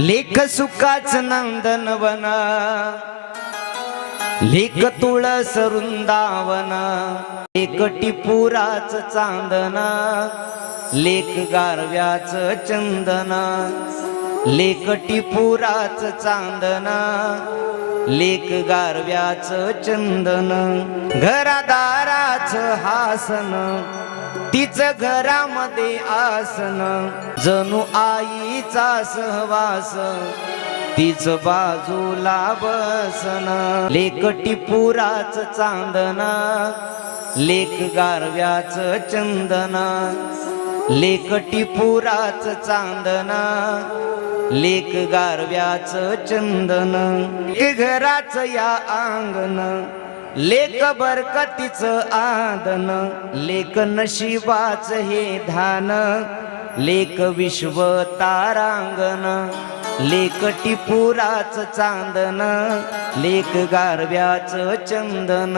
लेख सुखाच नंदनवन, लेख तुळस वृंदावन, लेख टिपुराच चांदन, लेख गारव्याच चंदन, लेख टिपुराच चांदन, लेख गारव्याच चंदन, घरादाराच हासन, तिच घरामध्ये आसन, जणू आईचा सहवास, तीच बाजूला बसन, लेख टिपुराच चांदन, लेख गारव्याच चंदन, लेख टिपुराच चांदन, लेख गारव्याच चंदन, घराच या अंगण, लेख बरकतीच आदन, लेख नशिबाच हे धान, लेख विश्व तारांगण, लेख टिपुराच चांदन, लेख गारव्याच चंदन.